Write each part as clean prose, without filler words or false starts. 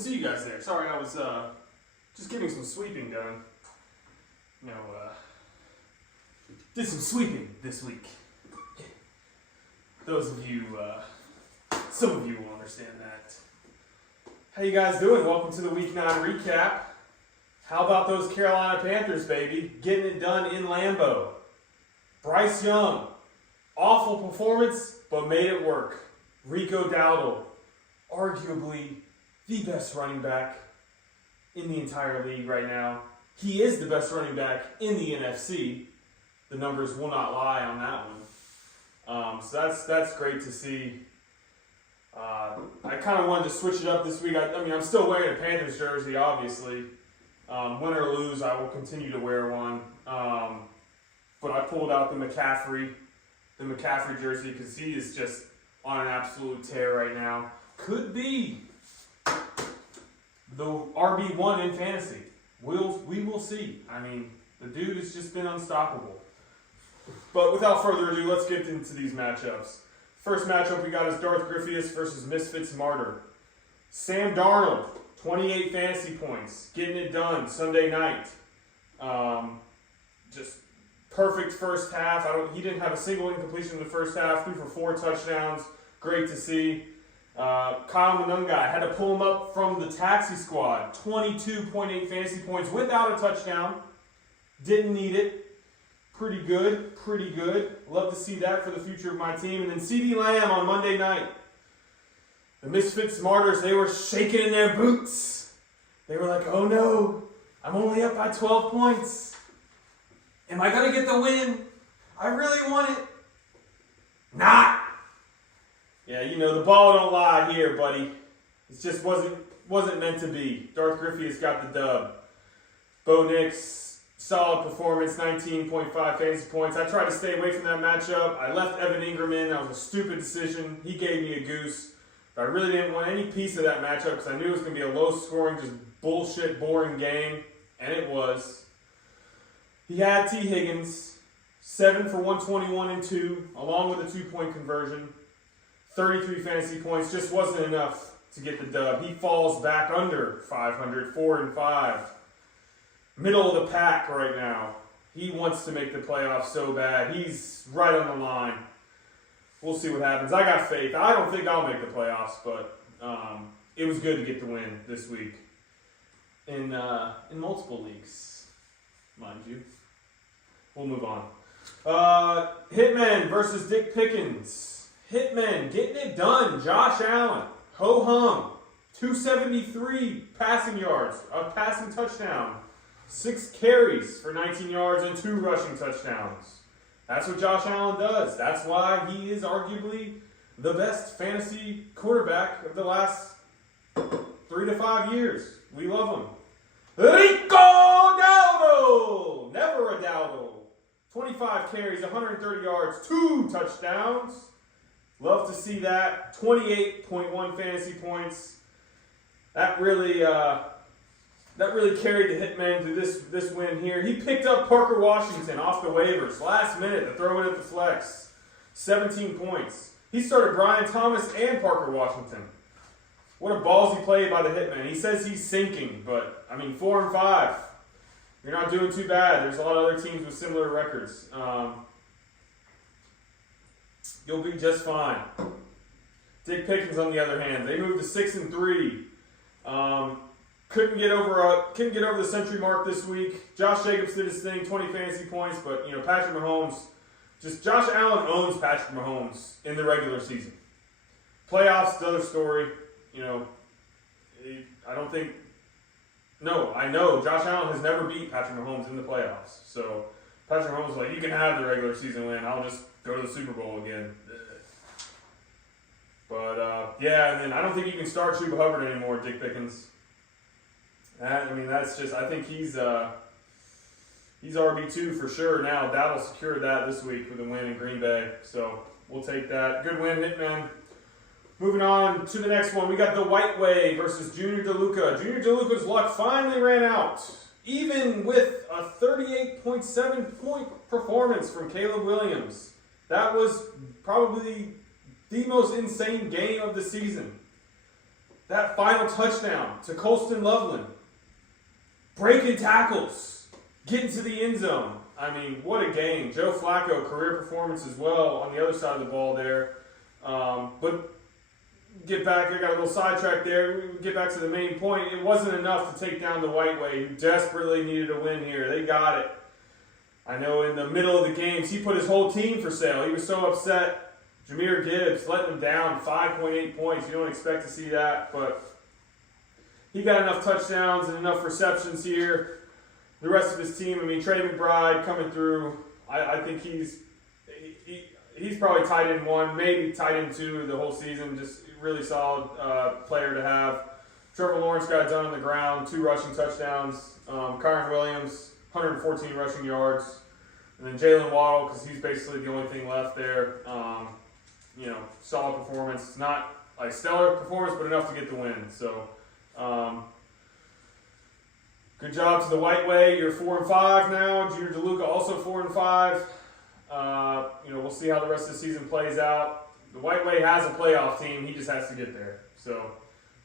Didn't see you guys there. Sorry, I was just getting some sweeping done. Did some sweeping this week. Those of you, some of you will understand that. How you guys doing? Welcome to the Week 9 recap. How about those Carolina Panthers, baby? Getting it done in Lambeau. Bryce Young, awful performance, but made it work. Rico Dowdle, arguably the best running back in the entire league right now. He is the best running back in the NFC. The numbers will not lie on that one. So that's great to see. I kind of wanted to switch it up this week. I mean, I'm still wearing a Panthers jersey, obviously. Win or lose, I will continue to wear one. But I pulled out the McCaffrey jersey because he is just on an absolute tear right now. Could be the RB1 in fantasy. We will see. I mean, the dude has just been unstoppable. But without further ado, let's get into these matchups. First matchup we got is Darth Griffius versus Misfits Martyr. Sam Darnold, 28 fantasy points, getting it done Sunday night. Just perfect first half. He didn't have a single incompletion in the first half. Threw for 4 touchdowns. Great to see. Kyle Monungai had to pull him up from the taxi squad. 22.8 fantasy points without a touchdown. Didn't need it. Pretty good. Love to see that for the future of my team. And then CeeDee Lamb on Monday night. The Misfits Martyrs, they were shaking in their boots. They were like, oh no, I'm only up by 12 points. Am I going to get the win? I really want it. Not. Yeah, the ball don't lie here, buddy. It just wasn't meant to be. Darth Griffius got the dub. Bo Nix, solid performance, 19.5 fantasy points. I tried to stay away from that matchup. I left Evan Ingram in. That was a stupid decision. He gave me a goose. But I really didn't want any piece of that matchup because I knew it was going to be a low-scoring, just bullshit, boring game. And it was. He had T. Higgins, 7 for 121 and 2, along with a 2-point conversion. 33 fantasy points, just wasn't enough to get the dub. He falls back under 500, 4-5. Middle of the pack right now. He wants to make the playoffs so bad. He's right on the line. We'll see what happens. I got faith. I don't think I'll make the playoffs, but it was good to get the win this week in multiple leagues, mind you. We'll move on. Hitman versus Dick Pickens. Hitman getting it done. Josh Allen, ho-hum, 273 passing yards, a passing touchdown, 6 carries for 19 yards and 2 rushing touchdowns. That's what Josh Allen does. That's why he is arguably the best fantasy quarterback of the last 3 to 5 years. We love him. Rico Dowdle! Never a Dowdle. 25 carries, 130 yards, 2 touchdowns. Love to see that. 28.1 fantasy points. That really carried the Hitman to this win here. He picked up Parker Washington off the waivers last minute to throw it at the flex. 17 points. He started Brian Thomas and Parker Washington. What a ballsy play by the Hitman. He says he's sinking, but 4-5. You're not doing too bad. There's a lot of other teams with similar records. You'll be just fine. Dick Pickens, on the other hand, they moved to 6-3. Couldn't get over the century mark this week. Josh Jacobs did his thing, 20 fantasy points, but Patrick Mahomes, Josh Allen owns Patrick Mahomes in the regular season. Playoffs, the other story. I know Josh Allen has never beat Patrick Mahomes in the playoffs. So Patrick Mahomes is like, you can have the regular season win. I'll just go to the Super Bowl again. But, and then I don't think you can start Chuba Hubbard anymore, Dick Pickens. That's just, I think he's RB2 for sure now. Dowdle secured that this week with a win in Green Bay. So we'll take that. Good win, Hitman. Moving on to the next one, we got the White Way versus Junior DeLuca. Junior DeLuca's luck finally ran out, even with a 38.7-point performance from Caleb Williams. That was probably the most insane game of the season. that final touchdown to Colston Loveland, breaking tackles, getting to the end zone. I mean, what a game. Joe Flacco, career performance as well on the other side of the ball there. But get back, I got a little sidetrack there. We get back to the main point. It wasn't enough to take down the White Way, who desperately needed a win here. They got it. I know in the middle of the games, he put his whole team for sale. He was so upset. Jahmyr Gibbs letting him down 5.8 points. You don't expect to see that, but he got enough touchdowns and enough receptions here. The rest of his team, I mean, Trey McBride coming through. I think he's probably tight end 1, maybe tight end 2 the whole season. Just really solid player to have. Trevor Lawrence got it done on the ground, 2 rushing touchdowns. Kyron Williams, 114 rushing yards. And then Jalen Waddle, because he's basically the only thing left there. Solid performance. Not like stellar performance, but enough to get the win. So, good job to the White Way. You're 4-5 now. Junior DeLuca also 4-5. We'll see how the rest of the season plays out. The White Way has a playoff team. He just has to get there. So,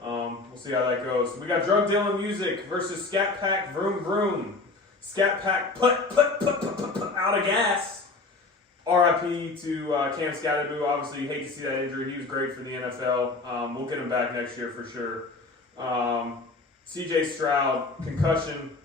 we'll see how that goes. We got Drug Dealing Music versus Scat Pack Vroom Vroom. Scat Pack put out of gas. RIP to Cam Scatterboo. Obviously, you hate to see that injury. He was great for the NFL. We'll get him back next year for sure. CJ Stroud, concussion.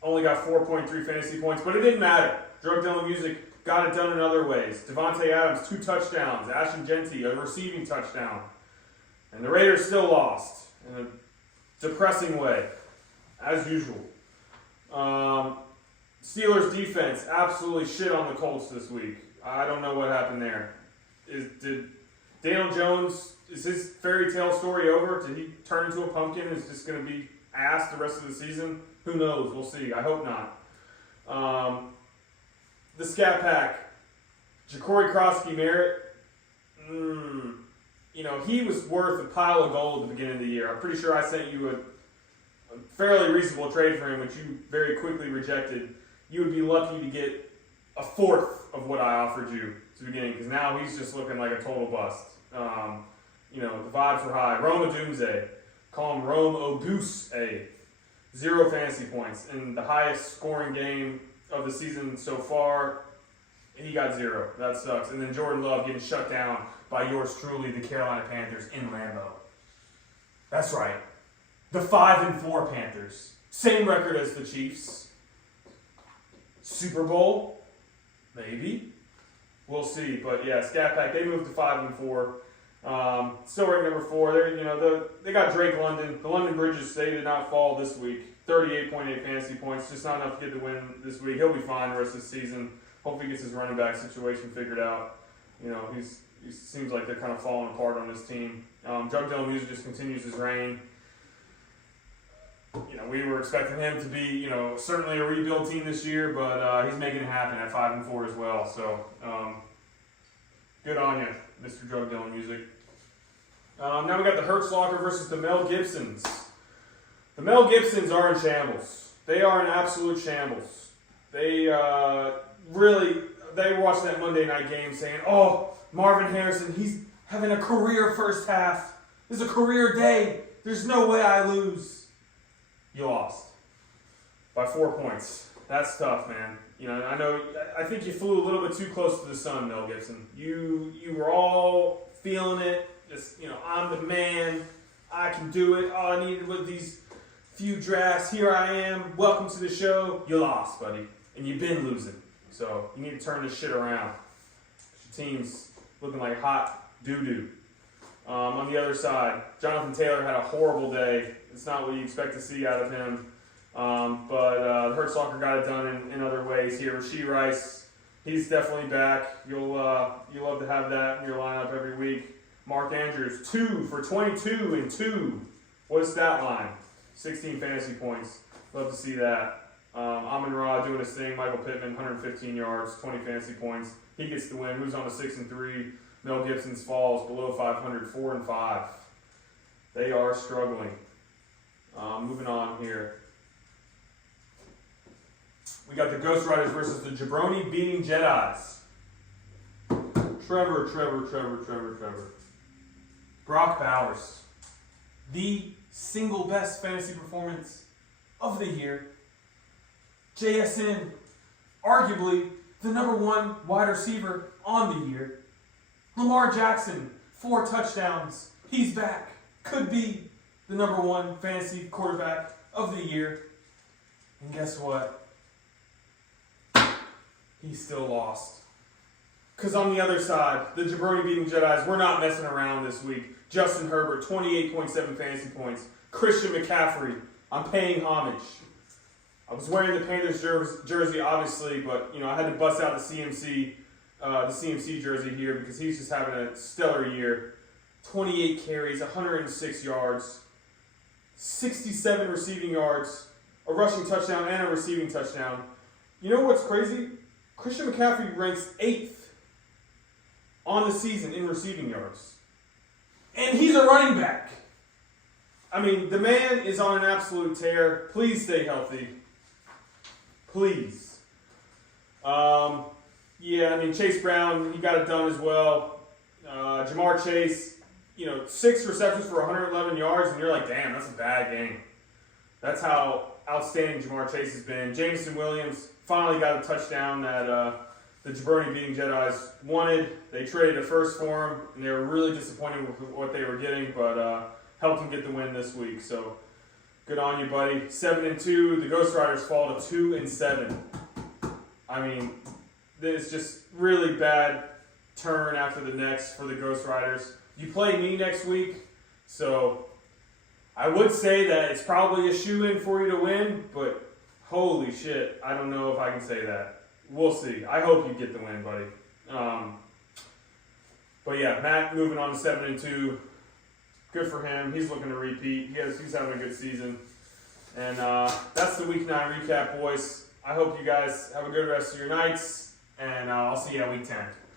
Only got 4.3 fantasy points, but it didn't matter. Drug Dealing Music got it done in other ways. Devontae Adams, 2 touchdowns. Ashton Genty, a receiving touchdown. And the Raiders still lost in a depressing way, as usual. Steelers defense absolutely shit on the Colts this week. I don't know what happened there. Did Daniel Jones, is his fairy tale story over? Did he turn into a pumpkin and is just going to be ass the rest of the season? Who knows? We'll see. I hope not. The Scat Pack, Ja'Cory Krosky Merritt, he was worth a pile of gold at the beginning of the year. I'm pretty sure I sent you a fairly reasonable trade for him, which you very quickly rejected. You would be lucky to get a fourth of what I offered you at the beginning, because now he's just looking like a total bust. The vibes were high. Rome Doomsday. Call him Rome O'Goose A. 0 fantasy points. In the highest scoring game of the season so far, he got 0. That sucks. And then Jordan Love getting shut down by yours truly, the Carolina Panthers, in Lambeau. That's right. The 5-4 Panthers. Same record as the Chiefs. Super Bowl? Maybe. We'll see. But yeah, Scat Pack, they moved to 5-4. Still ranked number 4. They got Drake London. The London Bridges, they did not fall this week. 38.8 fantasy points. Just not enough to get the win this week. He'll be fine the rest of the season. Hopefully he gets his running back situation figured out. He seems like they're kind of falling apart on this team. Drug Dealing Music just continues his reign. We were expecting him to be, certainly a rebuild team this year, but he's making it happen at 5-4 as well. So, good on you, Mr. Drug Dealing Music. Now we got the Hertzlocker versus the Mel Gibsons. The Mel Gibsons are in shambles. They are in absolute shambles. They were watching that Monday night game saying, "Oh, Marvin Harrison, he's having a career first half. This is a career day. There's no way I lose." You lost by 4 points. That's tough, man. I think you flew a little bit too close to the sun, Mel Gibson. You were all feeling it. Just, I'm the man. I can do it. All I needed was these few drafts. Here I am. Welcome to the show. You lost, buddy. And you've been losing. So you need to turn this shit around. Your team's looking like hot doo-doo. On the other side, Jonathan Taylor had a horrible day. It's not what you expect to see out of him. But the Hertzlocker got it done in other ways here. Rashee Rice, he's definitely back. You'll love to have that in your lineup every week. Mark Andrews, 2 for 22 and 2. What a stat line. 16 fantasy points. Love to see that. Amon-Ra doing his thing. Michael Pittman, 115 yards, 20 fantasy points. He gets the win. Moves on to 6-3. Mel Gibson's falls below 500, 4-5. They are struggling. Moving on here. We got the Ghost Riders versus the Jabroni Beating Jedis. Trevor. Brock Bowers. the single best fantasy performance of the year. JSN, arguably the number 1 wide receiver on the year. Lamar Jackson, 4 touchdowns. He's back. Could be the number 1 fantasy quarterback of the year. And guess what? He still lost. Because on the other side, the jabroni beating Jedis, we're not messing around this week. Justin Herbert, 28.7 fantasy points. Christian McCaffrey, I'm paying homage. I was wearing the Panthers jersey, obviously, but I had to bust out the CMC jersey here because he's just having a stellar year. 28 carries, 106 yards, 67 receiving yards, a rushing touchdown, and a receiving touchdown. You know what's crazy? Christian McCaffrey ranks 8th on the season in receiving yards. And he's a running back. I mean, the man is on an absolute tear. Please stay healthy. Please. Chase Brown, he got it done as well. Jamar Chase, 6 receptions for 111 yards, and you're like, damn, that's a bad game. That's how outstanding Jamar Chase has been. Jameson Williams finally got a touchdown that the jabroni beating Jedis wanted. They traded a first for him, and they were really disappointed with what they were getting, but helped him get the win this week. So good on you, buddy. 7-2. The Ghost Riders fall to 2-7. I mean, it's just really bad turn after the next for the Ghost Riders. You play me next week, so I would say that it's probably a shoe-in for you to win, but holy shit, I don't know if I can say that. We'll see. I hope you get the win, buddy. But yeah, Matt moving on to 7-2. Good for him. He's looking to repeat. He's having a good season. And that's the Week 9 recap, boys. I hope you guys have a good rest of your nights, and I'll see you at Week 10.